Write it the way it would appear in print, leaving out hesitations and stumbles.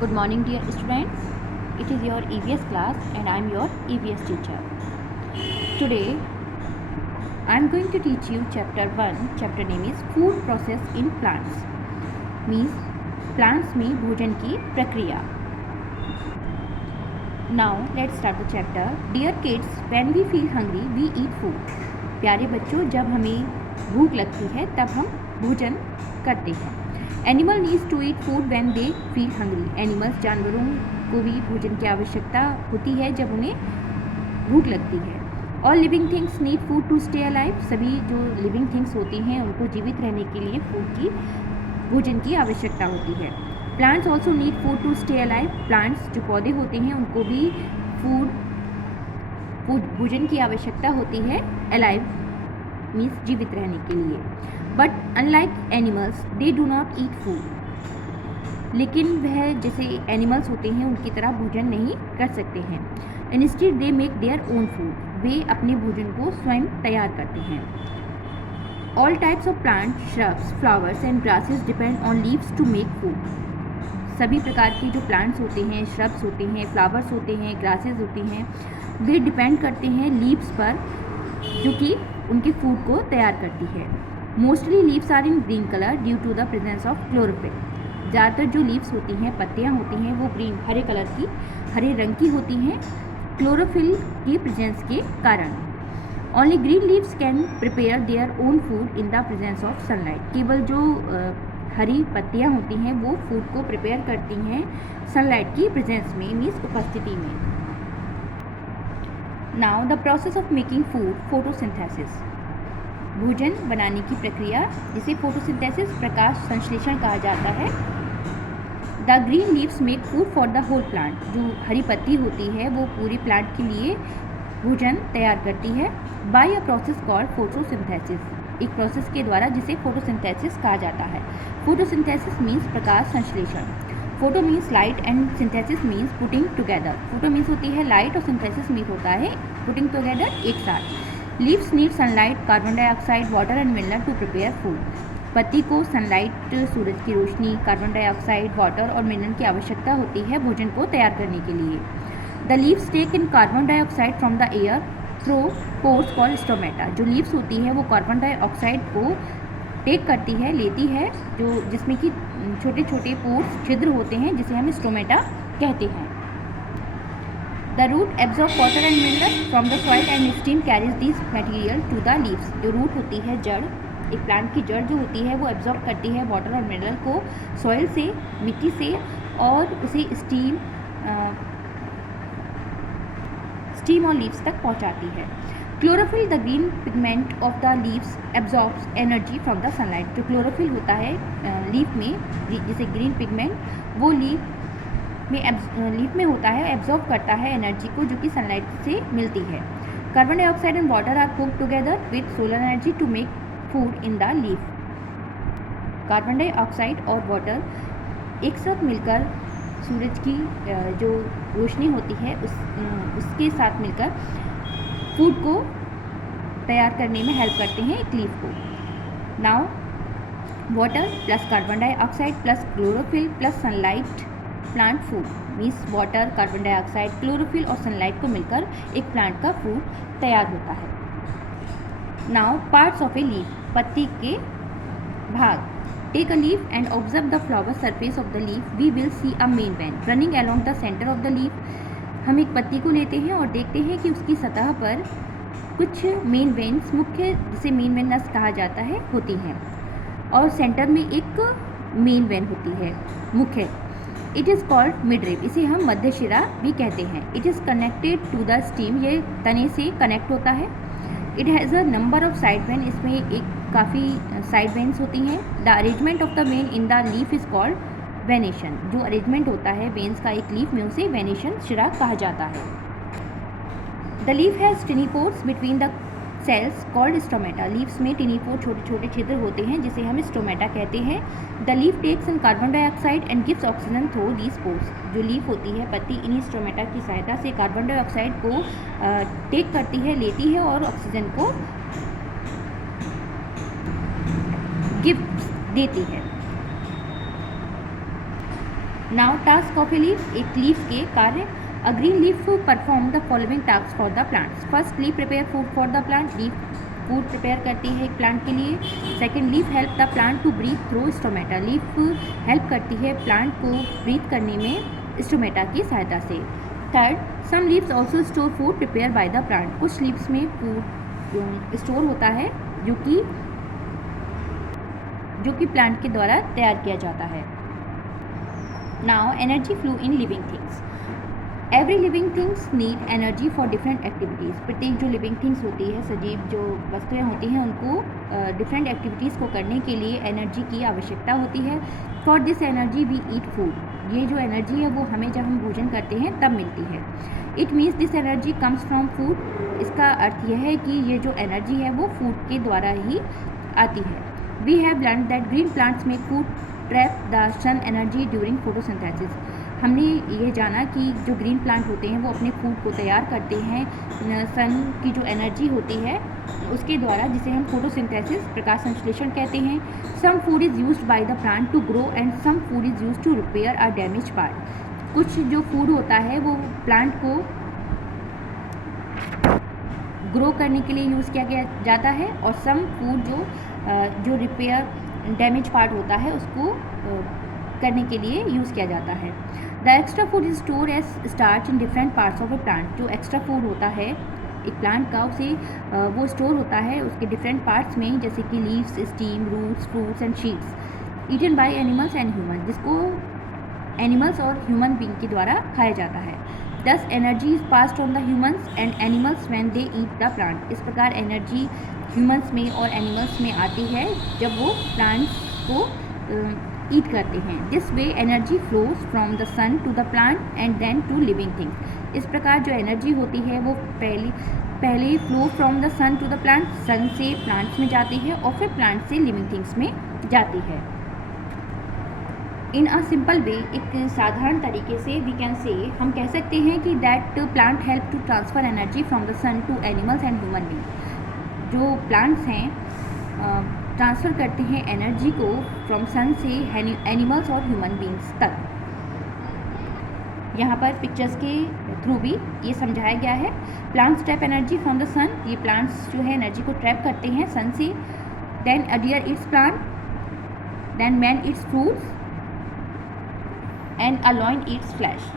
Good morning, dear students. It is your EVS class and I am your EVS teacher. Today I am going to teach you chapter 1. Chapter name is Food Process in Plants. Means plants में भोजन की प्रक्रिया. Now let's start the chapter. Dear kids, when we feel hungry, we eat food. प्यारे बच्चों, जब हमें भूख लगती है तब हम भोजन करते हैं. Animal needs to eat food when they feel hungry. Animals जानवरों को भी भोजन की आवश्यकता होती है जब उन्हें भूख लगती है. All living things need food to stay alive. सभी जो लिविंग थिंग्स होती हैं उनको जीवित रहने के लिए भोजन की आवश्यकता होती है. Plants also need food to stay alive. Plants जो पौधे होते हैं उनको भी भोजन की आवश्यकता होती है. अलाइव मीन्स जीवित रहने के लिए. But unlike animals they do not eat food. लेकिन वह जैसे एनिमल्स होते हैं उनकी तरह भोजन नहीं कर सकते हैं. Instead they make their own food. वे अपने भोजन को स्वयं तैयार करते हैं. All types of plant, shrubs, flowers and grasses depend on leaves to make food. सभी प्रकार के जो प्लांट्स होते हैं, श्रब्स होते हैं, फ्लावर्स होते हैं, ग्रासेस होते हैं, वे डिपेंड करते हैं लीव्स पर जो कि उनके फूड को तैयार करती है. Mostly leaves are in green colour due to the presence of chlorophyll. ज़्यादातर जो लीव्स होती हैं, पत्तियाँ होती हैं, वो ग्रीन हरे रंग की होती हैं क्लोरोफिल की प्रेजेंस के कारण. Only green leaves can prepare their own food in the presence of sunlight. केवल जो हरी पत्तियाँ होती हैं वो फूड को प्रिपेयर करती हैं सनलाइट की प्रेजेंस में, मीन्स उपस्थिति में. Now the process of making food, photosynthesis. भोजन बनाने की प्रक्रिया जिसे फोटोसिंथेसिस प्रकाश संश्लेषण कहा जाता है. The green leaves make food for the whole plant. जो हरी पत्ती होती है वो पूरे प्लांट के लिए भोजन तैयार करती है. By a process called photosynthesis. एक प्रोसेस के द्वारा जिसे फोटोसिंथेसिस कहा जाता है. फोटोसिंथेसिस मीन्स प्रकाश संश्लेषण. Photo means light and synthesis means putting together. Photo means होती है लाइट और सिंथेसिस मीन्स होता है पुटिंग टुगेदर, एक साथ. Leaves need sunlight, carbon dioxide, water and mineral to prepare food. पत्ती को सनलाइट, सूरज की रोशनी, कार्बन डाइऑक्साइड, वाटर और मिनरल की आवश्यकता होती है भोजन को तैयार करने के लिए. The leaves take in carbon dioxide from the air through pores called stomata. जो लीव्स होती है वो कार्बन डाइऑक्साइड को टेक करती है, लेती है, जो जिसमें कि छोटे छोटे पोर्स, छिद्र होते हैं जिसे हम स्टोमेटा कहते हैं. The root absorb water and mineral from the soil and steam carries these material to the leaves. जो रूट होती है, जड़, एक प्लांट की जड़ जो होती है वो एब्जॉर्ब करती है वाटर और मिनरल को सॉइल से, मिट्टी से, और उसे स्टीम और लीव्स तक पहुंचाती है. Chlorophyll, the green pigment of the leaves absorbs energy from the sunlight. जो क्लोरोफिल होता है लीफ में, जिसे ग्रीन पिगमेंट, वो लीफ में होता है, एब्जॉर्ब करता है एनर्जी को जो कि सनलाइट से मिलती है. Carbon dioxide and water are cooked together with solar energy to make food in the leaf. Carbon dioxide और वाटर एक साथ मिलकर सूरज की जो रोशनी होती है उसके साथ मिलकर फूड को तैयार करने में हेल्प करते हैं एक लीफ को. Now water plus carbon dioxide plus chlorophyll plus sunlight plant food means water, carbon dioxide, chlorophyll और सनलाइट को मिलकर एक प्लांट का फूड तैयार होता है. Now parts of a leaf. पत्ती के भाग. Take a leaf and observe the flower surface of the leaf. We will see a main vein running along the centre of the leaf. हम एक पत्ती को लेते हैं और देखते हैं कि उसकी सतह पर कुछ मेन वेन्स, मुख्य, जिसे मेन वेन्स कहा जाता है, होती हैं, और सेंटर में एक मेन वेन होती है, मुख्य. It is called midrib. इसे हम मध्य शिरा भी कहते हैं. It is connected to the stem. ये तने से कनेक्ट होता है. It has a number of side vein. इसमें एक काफ़ी साइड वेन्स होती हैं. The arrangement of the vein in the leaf is called venation. जो अरेंजमेंट होता है वेन्स का एक लीफ में, उसे वेनेशन शिरा कहा जाता है. The leaf has टिनी pores between the cells called stomata. Leaves में टिनी पोर, छोटे छोटे छिद्र होते हैं जिसे हम स्टोमेटा कहते हैं. The leaf takes in carbon dioxide and gives oxygen through these pores. जो लीफ होती है, पत्ती, इन्हीं स्टोमेटा की सहायता से कार्बन डाइऑक्साइड को टेक करती है, लेती है और ऑक्सीजन को गिफ्ट देती है. Now task of a leaf, एक लीफ के कार्य। A green leaf perform the following task for the plants. First, leaf prepare food for the plant, leaf food prepare करती है एक प्लांट के लिए। सेकेंड, leaf help the plant to breathe through stomata, leaf help करती है plant को breathe करने में स्टोमेटा की सहायता से। Third, some leaves also store food prepare by the plant, कुछ लीव्स में फूड स्टोर होता है जो कि प्लांट के द्वारा तैयार किया जाता है। Now energy flow in living things. Every living things need energy for different activities, प्रत्येक जो लिविंग थिंग्स होती है, सजीव जो वस्तुएं होती हैं, उनको डिफरेंट एक्टिविटीज़ को करने के लिए एनर्जी की आवश्यकता होती है। For this energy we eat food, ये जो एनर्जी है वो हमें जब हम भोजन करते हैं तब मिलती है। It means this energy comes from food, इसका अर्थ यह है कि ये जो एनर्जी है वो फूड के द्वारा ही आती है। We have learn that green plants make food trap the sun energy during photosynthesis, हमने ये जाना कि जो ग्रीन प्लांट होते हैं वो अपने फूड को तैयार करते हैं सन की जो एनर्जी होती है उसके द्वारा, जिसे हम फोटोसिंथेसिस प्रकाश संश्लेषण कहते हैं। Some food is used by the plant to grow and some food is used to repair a damage part, कुछ जो फूड होता है वो प्लांट को ग्रो करने के लिए यूज़ किया गया जाता है और सम फूड जो रिपेयर डैमेज पार्ट होता है उसको करने के लिए यूज़ किया जाता है। The extra food is store as starch in different parts of a plant, जो एक्स्ट्रा फूड होता है एक प्लांट का उसे वो स्टोर होता है उसके डिफरेंट पार्ट्स में, जैसे कि leaves, stem, roots, fruits and seeds. Eaten by animals and human, जिसको एनिमल्स और ह्यूमन बींग के द्वारा खाया जाता है। This energy is passed on the humans and animals when they eat the plant, इस प्रकार एनर्जी ह्यूमन्स में और एनिमल्स में आती है जब वो प्लांट्स को ईट करते हैं। This way energy flows from the sun to the plant and then to living things, इस प्रकार जो एनर्जी होती है वो पहले flow from the sun to the plant, sun से प्लांट्स में जाती है और फिर प्लांट से लिविंग थिंग्स में जाती है। इन अ सिंपल वे, एक साधारण तरीके से वी कैन से, हम कह सकते हैं कि that plant help to transfer energy from the sun to animals and human being, जो प्लांट्स हैं ट्रांसफ़र करते हैं एनर्जी को फ्रॉम सन से एनिमल्स और ह्यूमन बींग्स तक। यहाँ पर पिक्चर्स के थ्रू भी ये समझाया गया है। Plants trap energy from the sun, ये प्लांट्स जो है एनर्जी को ट्रैप करते हैं सन से। Then a deer eats plant, then man eats fruits and a lion eats flash.